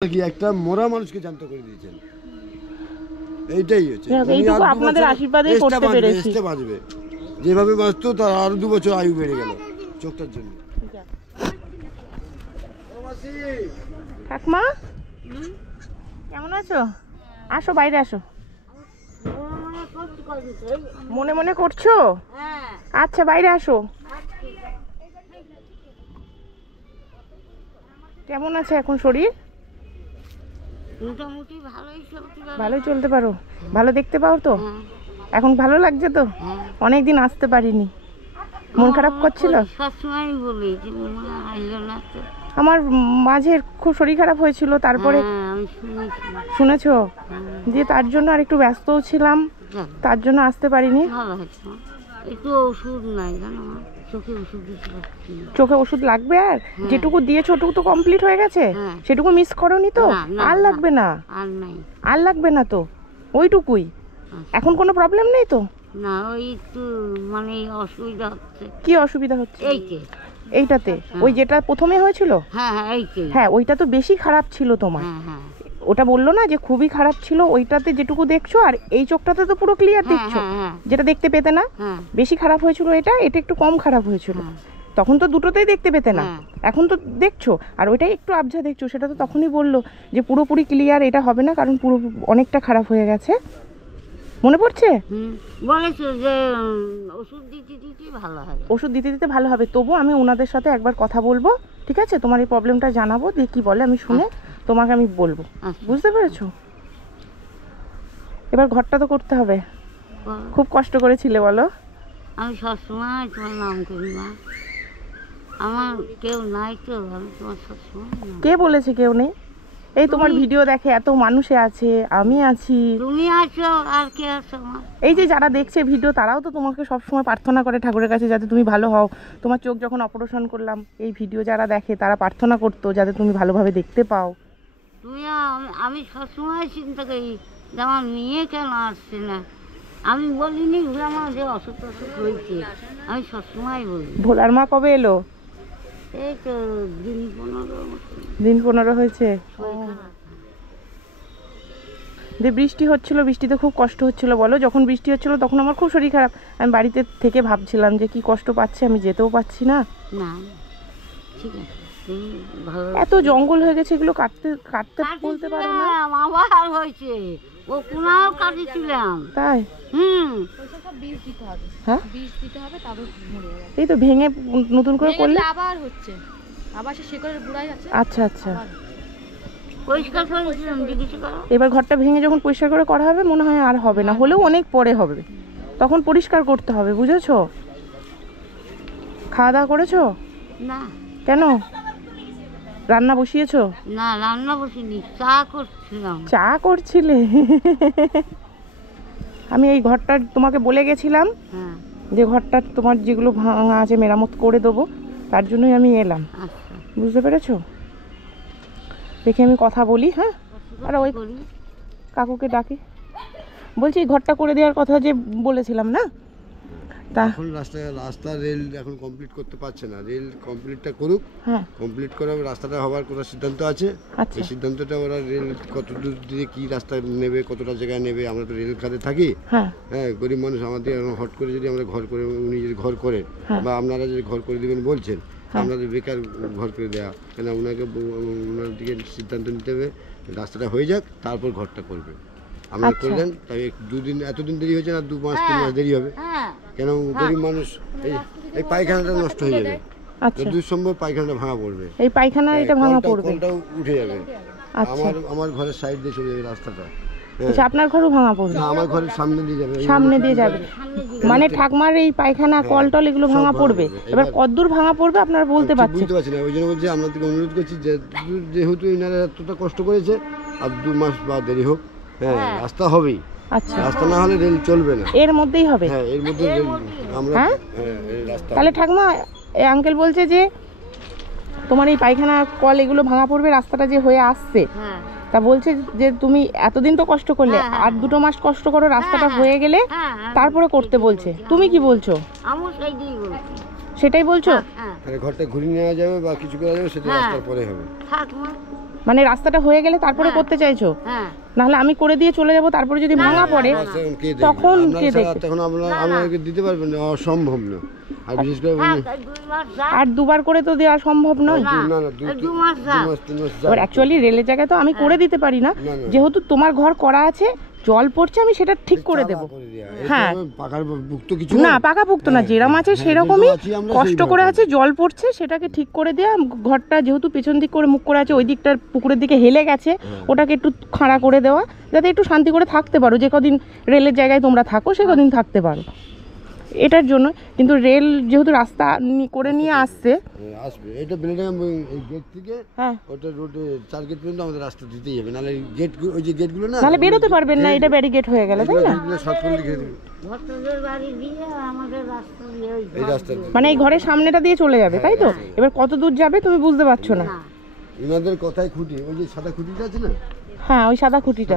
কি একটা মরা মানুষকে জ্যান্ত করে দিয়েছেন, এইটাই হচ্ছে। এইটুকু আপনাদের আশীর্বাদেই করতে পেরেছি। বাঁচবে যেভাবে বাঁচতো তার আরো 2 বছর আয়ু বেড়ে গেল চোখটার জন্য। ঠাকমা কেমন আছো? আসো বাইরে আসো। মনে মনে করছো? আচ্ছা বাইরে আসো। কেমন আছে এখন শরীর? মোটামুটি ভালোই চলতে পারো? ভালো দেখতে পাও তো? এখন ভালো লাগছে তো? অনেকদিন আসতে পারিনি, মন খারাপ করছিল? সবসময় বলি যে আমার মাঝে খুব শরীর খারাপ হয়েছিল, তারপরে শুনেছো যে তার জন্য আর একটু ব্যস্তও ছিলাম, তার জন্য আসতে পারিনি। একটু ওষুধ নাই জানো, চোখে ওষুধ দিতে পারছি না। চোখে ওষুধ লাগবে? আর যেটুকু দিয়েছো ওটুকু তো কমপ্লিট হয়ে গেছে, সেটুকু মিস করোনি তো? আর লাগবে না? আর নাই, আর লাগবে না তো, ওইটুকুই। এখন কোনো প্রবলেম নেই তো? না, ওই একটু মানে অসুবিধা হচ্ছে। কি অসুবিধা হচ্ছে? এইটাতে ওই যেটা প্রথমে হয়েছিল? হ্যাঁ, ওইটা তো বেশি খারাপ ছিল তোমার। ওটা বললো না যে খুবই খারাপ ছিল, ওইটাতে যেটুকু দেখছো, আর এই চোখটাতে তো পুরো ক্লিয়ার দেখছো, যেটা দেখতে পেতে না। বেশি খারাপ হয়েছিল এটা, এটা একটু কম খারাপ হয়েছিল। তখন তো দুটোতেই দেখতে পেতে না, এখন তো দেখছো। আর ওইটাই একটু আবঝা দেখছো, সেটা তো তখনই বললো যে পুরোপুরি ক্লিয়ার এটা হবে না, কারণ পুরো অনেকটা খারাপ হয়ে গেছে। মনে পড়ছে? বলেছো যে ওষুধ দিতে দিতে ভালো হবে। ওষুধ দিতে দিতে ভালো হবে, তবু আমি ওনাদের সাথে একবার কথা বলবো, ঠিক আছে? তোমার এই প্রবলেমটা জানাবো, দিয়ে কি বলে আমি শুনে তোমাকে আমি বলবো। বুঝতে পেরেছো? এবার ঘরটা তো করতে হবে, খুব কষ্ট করেছিলে বলো। আমি সবসময় তোমার নাম করি মা, আমার কেউ নাই তো, আমি তোমার সবসময়। কে বলেছে কেউ নেই? এই তোমার ভিডিও দেখে এত মানুষে আছে, আমি আছি, তুমি আছো, আর কে আছো? এই যে যারা দেখছে ভিডিও, তারাও তো তোমাকে সবসময় প্রার্থনা করে ঠাকুরের কাছে যাতে তুমি ভালো হও। তোমার চোখ যখন অপারেশন করলাম, এই ভিডিও যারা দেখে তারা প্রার্থনা করতো যাতে তুমি ভালোভাবে দেখতে পাও। তুমি আমি সবসময় চিন্তা করি যে আমার মেয়ে কেন আসছে না। আমি বলিনি আমার যে অসুখ টসুখ হয়েছে, আমি সবসময় বলি। ভোলার মা কবে এলো? এই তো দিন 15 হয়েছে। যে বৃষ্টি হচ্ছিল, বৃষ্টিতে খুব কষ্ট হচ্ছিল বলো? যখন বৃষ্টি হচ্ছিল তখন আমার খুব শরীর খারাপ, আমি বাড়িতে থেকে ভাবছিলাম যে কি কষ্ট পাচ্ছে, আমি যেতেও পাচ্ছি না। ঠিক আছে, এত জঙ্গল হয়ে গেছে, এগুলো কাটতে কাটতে বলতে পারো না? আবার হয়েছে, ও কোনাও কাটিছিলাম। তাই? হ্যাঁ, বীজ দিতে হবে, তারপর মরে যাবে। এই তো ভেঙে নতুন করে করলে আবার হচ্ছে, আবার সে শেকড়ের গোড়ায় আছে। আচ্ছা আচ্ছা, পরিষ্কার করেছিলাম, জিজ্ঞেস করো। এবার ঘরটা ভেঙে যখন পরিষ্কার করে করা হবে, মনে হয় আর হবে না, হলেও অনেক পরে হবে, তখন পরিষ্কার করতে হবে, বুঝেছো? খাওয়া দাওয়া করেছো? না। কেন? রান্না বসিয়েছো? না, রান্না বসিনি, চা করছিলাম। চা করছিলে? আমি এই ঘরটা তোমাকে বলে গেছিলাম যে ঘরটা তোমার যেগুলো ভাঙা আছে মেরামত করে দেবো, তার জন্যই আমি এলাম। বুঝতে পেরেছো? দেখে আমি কথা বলি। হ্যাঁ, আর ওই কাকুকে ডাকি, বলছি এই ঘরটা করে দেওয়ার কথা যে বলেছিলাম না, তা এখন রাস্তা রেল এখন কমপ্লিট করতে পারছে না, রেল কমপ্লিটটা করুক। হ্যাঁ, কমপ্লিট করে রাস্তাটা হওয়ার কোনো সিদ্ধান্ত আছে। এই সিদ্ধান্তটা ওরা রেল কত দূর দিয়ে কী রাস্তা নেবে, কতটা জায়গায় নেবে। আমরা তো রেল খাতে থাকি, হ্যাঁ, গরিব মানুষ। আমাদের হট করে যদি আমরা ঘর করে, উনি যদি ঘর করেন বা আপনারা যদি ঘর করে দেবেন বলছেন, আপনাদের বেকার ঘর করে দেওয়া কেন? ওনার দিকে সিদ্ধান্ত নিতে হবে, রাস্তাটা হয়ে যাক, তারপর ঘরটা করবে। আপনারা করলেন, তাই 2 দিন, এতদিন দেরি হয়েছে না, 2 মাস 3 মাস দেরি হবে কেন? গরিব মানুষ, এই পায়খানাটা নষ্ট হয়ে যাবে, দুঃসম্ভব পায়খানাটা ভাঙা পড়বে, এই পায়খানা এটা ভাঙা পড়বে, কোনটাও উঠে যাবে। আমার ঘরের সাইড দিয়ে চলে যাবে রাস্তাটা। আচ্ছা, আপনার ঘরও ভাঙা পড়বে? আমার ঘরের সামনে দিয়ে যাবে, সামনে দিয়ে যাবে, মানে ঠাকমার এই পায়খানা কল টল এগুলো ভাঙা পড়বে। এবার কতদূর ভাঙা পড়বে আপনারা বলতে পারছেন? বুঝতে পারছি না, ওই জন্য বলছি আপনাদেরকে অনুরোধ করছি যে যেহেতু ইনারা এতটা কষ্ট করেছে, আর 2 মাস বা দেরি হোক, হ্যাঁ, রাস্তা হবেই। আচ্ছা, রাস্তা না হলে রেল চলবে না, এর মধ্যেই হবে। হ্যাঁ, এর মধ্যে আমরা রাস্তা। তাহলে ঠাকমা, আঙ্কেল বলছে যে তোমার এই পায়খানা কল এগুলো ভাঙা পড়বে, রাস্তাটা যে হয়ে আসছে, তা বলছে যে তুমি এতদিন তো কষ্ট করলে, আর 2 মাস কষ্ট করো, রাস্তাটা হয়ে গেলে তারপরে করতে বলছে। তুমি কি বলছো? সেটাই বলছো? ঘরটা ঘুরিয়ে নেওয়া যাবে বা কিছু করা যাবে, সেটা রাস্তার পরে হবে। মানে রাস্তাটা হয়ে গেলে তারপরে করতে চাইছো? হ্যাঁ নাহলে আমি করে দিয়ে চলে যাব, তারপরে যদি ভাঙা পড়ে তখন কে দেখবে? তখন আমাদেরকে দিতে পারবেন না, অসম্ভব না। আর বিশেষ করে আর দুবার করে তো দেওয়া সম্ভব নয়। না না 2 মাস যাক। 3 মাস এবার অ্যাকচুয়ালি রেলের জায়গায় তো আমি করে দিতে পারি না, যেহেতু তোমার ঘর করা আছে, জল পড়ছে, আমি সেটা ঠিক করে দেবো। হ্যাঁ পাকার ভুক্ত কিছু না, পাকাপোক্ত না, যেরকম আছে সেরকমই কষ্ট করে আছে, জল পড়ছে সেটাকে ঠিক করে দেওয়া। ঘরটা যেহেতু পেছন দিক করে মুখ করে আছে, ওই দিকটার পুকুরের দিকে হেলে গেছে, ওটাকে একটু খাড়া করে দেওয়া, যাতে একটু শান্তি করে থাকতে পারো। যে কদিন রেলের জায়গায় তোমরা থাকো সে কদিন থাকতে পারো, এটার জন্য। কিন্তু রেল যেহেতু রাস্তা করে নিয়ে আসছে, এটা বেলেডাঙ্গা গেট থেকে ওটা রোডে 4 গেট পর্যন্ত আমাদের রাস্তা দিতেই হবে, নাহলে গেট, ওই যে গেটগুলো না, নাহলে বেরোতে পারবেন না, এটা ব্যারিকেড হয়ে গেল, তাই না? ভক্তদের বাড়ি দিয়ে আমাদের রাস্তা দিয়ে এই রাস্তা মানে এই ঘরের সামনেটা দিয়ে চলে যাবে, তাই তো? এবার কত দূর যাবে তুমি বুঝতে পারছো না। ওনাদের কথাই খুঁটি, ওই যে সাদা খুঁটিটা আছে না, হ্যাঁ ওই সাদা খুঁটিটা,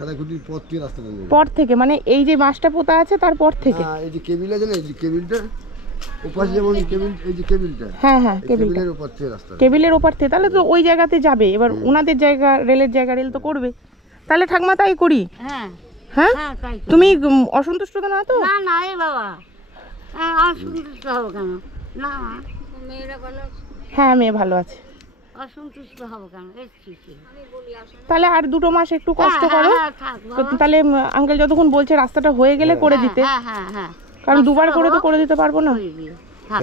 সাদা খুঁটির পর থেকে রাস্তাটা নেই, পর থেকে, মানে এই যে বাঁশটা পোতা আছে তারপর থেকে। এই যে কেবিল আছে না, এই যে কেবিলটা ওপাশে যেমন কেবিল, এই যে কেবিলটা, হ্যাঁ হ্যাঁ কেবিলের উপর থেকে রাস্তা, কেবিলের ওপার থেকে, তাহলে তো ওই জায়গাতে যাবে। এবার ওনাদের জায়গা, রেলের জায়গা, রেল তো করবে। তাহলে ঠাকমা তাই করি। হ্যাঁ হ্যাঁ হ্যাঁ তাই। তুমি অসন্তুষ্ট তো না তো? না না এ বাবা, অসন্তুষ্ট হবো কেন? না মেয়েরা ভালো আছে। হ্যাঁ মেয়ে ভালো আছে। অসন্তুষ্ট হবো কেন? এসছি তাহলে আর 2 মাস একটু কষ্ট করো। তাহলে আঙ্কেল যতক্ষণ বলছে রাস্তাটা হয়ে গেলে করে দিতে, হ্যাঁ হ্যাঁ হ্যাঁ, কারণ দুবার করে তো করে দিতে পারবো না।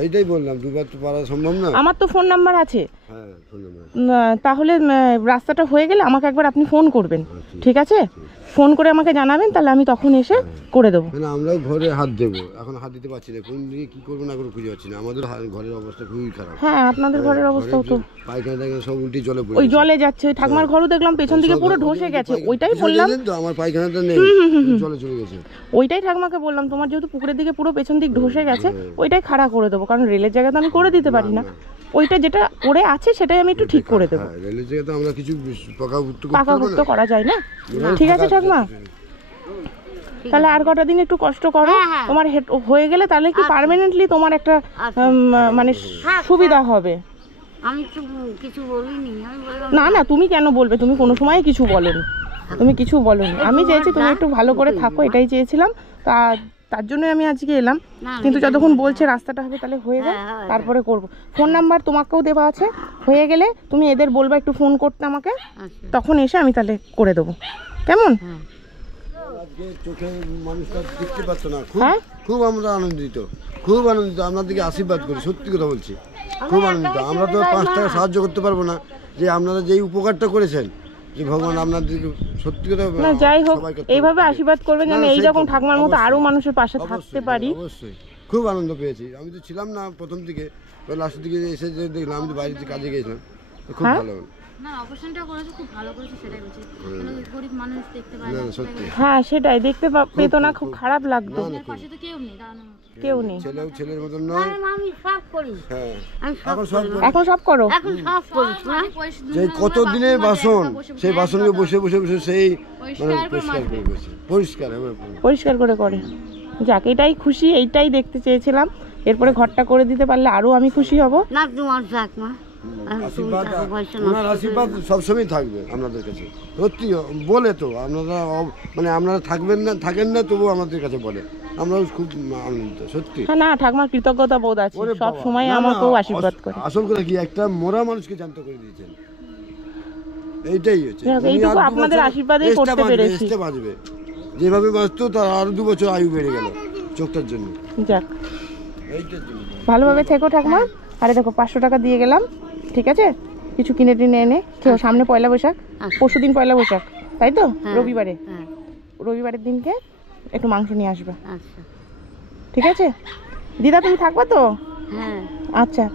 এইটাই বললাম, দুবার তো পারা সম্ভব না। আমার তো ফোন নাম্বার আছে, হ্যাঁ ফোন নাম্বার। তাহলে রাস্তাটা হয়ে গেলে আমাকে একবার আপনি ফোন করবেন, ঠিক আছে? ফোন করে আমাকে জানাবেন, তাহলে আমি তখন এসে করে দেবো। না আমরাও ঘরে হাত দেবো, এখন হাত দিতে পারছি না, কোন দিকে কি করবো না করে খুঁজে পাচ্ছি না। আমাদের ঘরের অবস্থা খুবই খারাপ। হ্যাঁ আপনাদের ঘরের অবস্থাও তো, পায়খানা টাইখানা সব উল্টে জলে পড়ে, ওই জলে যাচ্ছে। ঠাকমার ঘরও দেখলাম পেছন দিকে পুরো ধসে গেছে, ওইটাই বললাম। আমার পায়খানাটা নেই, জলে চলে গেছে। ওইটাই ঠাকমাকে বললাম, তোমার যেহেতু পুকুরের দিকে পুরো পেছন দিক ধসে গেছে, ওইটাই খাড়া করে দেবো, কারণ রেলের জায়গা তো আমি করে দিতে পারি না। ওইটা যেটা করে আছে সেটাই আমি একটু ঠিক করে দেবো। রেলের জায়গা তো আমরা কিছু পাকাভুক্ত করা যায় না। ঠিক আছে ঠাকমা, তাহলে আর কটা দিন একটু কষ্ট করো, তোমার হয়ে গেলে তাহলে কি পার্মানেন্টলি তোমার একটা মানে সুবিধা হবে। আমি তো কিছু বলিনি, আমি বললাম না না তুমি কেন বলবে, তুমি কোনো সময় কিছু বলোনি, তুমি কিছু বলোনি। আমি চেয়েছি তুমি একটু ভালো করে থাকো, এটাই চেয়েছিলাম। তার জন্যই আমি আজকে এলাম। কিন্তু যতক্ষণ বলছে রাস্তাটা হবে তাহলে হয়ে যায়, তারপরে করব। ফোন নাম্বার তোমাকেও দেওয়া আছে, হয়ে গেলে তুমি এদের বলবা একটু ফোন করতে আমাকে, তখন এসে আমি তাহলে করে দেবো, কেমন? চোখে মানুষটা দেখতে পাচ্ছ না, খুব আমরা আনন্দিত, খুব আনন্দিত, আপনাদেরকে আশীর্বাদ করি, সত্যি কথা বলছি, খুব আনন্দিত। আমরা তো 5 টাকা সাহায্য করতে পারবো না, যে আপনারা যেই উপকারটা করেছেন, যে ভগবান আপনাদেরকে সত্যি কথা না, যাই হোক এইভাবে আশীর্বাদ করবেন যেন এইরকম ঠাকুমার মতো আরো মানুষের পাশে থাকতে পারি। অবশ্যই খুব আনন্দ পেয়েছি। আমি তো ছিলাম না প্রথম দিকে, লাস্টের দিকে এসে যে দেখলাম, আমি তো বাইরে কাজে গিয়েছিলাম, খুব ভালো। না অপারেশনটা করেছে, খুব ভালো করেছে, সেটাই বলছি। গরিব মানুষ দেখতে পায় না, হ্যাঁ সেটাই, দেখতে পেতো না, খুব খারাপ লাগতো। পাশে তো কেউ নেই, দাঁড়ানো কেউ নেই, ছেলের মতন নয়। আমি সব করি, হ্যাঁ এখন সব করো, এখন সব করি। যে কত দিনের বাসন, সেই বাসনকে বসে বসে বসে সেই মানে পরিষ্কার করে করে। যাক, এটাই খুশি, এইটাই দেখতে চেয়েছিলাম। এরপরে ঘরটা করে দিতে পারলে আরো আমি খুশি হব। না তোমার যাক মা, আশীর্বাদ সবসময় থাকবে আপনাদের কাছে, সত্যি বলে তো আপনারা, মানে আপনারা থাকেন না তবু আমাদের কাছে বলে, আমরা খুব আনন্দিত সত্যি। না ঠাকুমার কৃতজ্ঞতা বোধ আছে, সব সময় আমাকেও আশীর্বাদ করে। আসল কথা কি, একটা মরা মানুষকে জানতে করে দিয়েছেন, এইটাই হচ্ছে। এইটুকু আপনাদের আশীর্বাদেই করতে পেরেছি। বাঁচবে যেভাবে বাঁচতো, তার আরো 2 বছর আয়ু বেড়ে গেল চোখটার জন্য। যাক, ভালোভাবে থেকো ঠাকুমা। আরে দেখো 500 টাকা দিয়ে গেলাম, ঠিক আছে? কিছু কিনে টিনে এনে খেও, সামনে পয়লা বৈশাখ, পরশুদিন পয়লা বৈশাখ, তাই তো? রবিবারের দিনকে একটু মাংস নিয়ে আসবে, ঠিক আছে? দিদা তুমি থাকবা তো? আচ্ছা,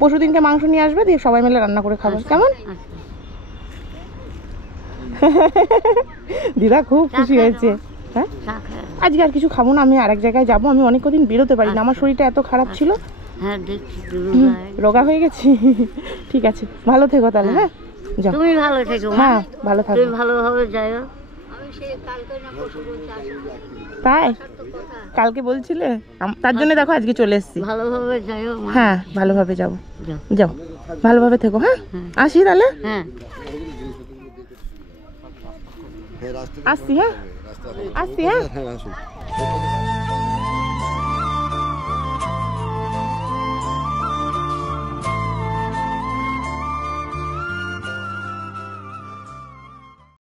পরশুদিনকে মাংস নিয়ে আসবে, দিয়ে সবাই মিলে রান্না করে খাবো, কেমন? দিদা খুব খুশি হয়েছে। হ্যাঁ, আজকে আর কিছু খাবো না, আমি আরেক জায়গায় যাবো। আমি অনেক কদিন বেরোতে পারি না, আমার শরীরটা এত খারাপ ছিল, রোগা হয়ে গেছি। ঠিক আছে, ভালো থেকো তাহলে। হ্যাঁ যাও, তুমি ভালো থেকো। হ্যাঁ ভালো থাকো, তুমি ভালোভাবে যাও। তাই কালকে বলছিলে, তার জন্য দেখো আজকে চলে এসেছি। ভালোভাবে যাও। হ্যাঁ ভালোভাবে যাবো, যাও। ভালোভাবে থেকো। হ্যাঁ আসি তাহলে। হ্যাঁ হ্যাঁ রাস্তা আসছি। হ্যাঁ আসছি। হ্যাঁ হ্যাঁ আসুন।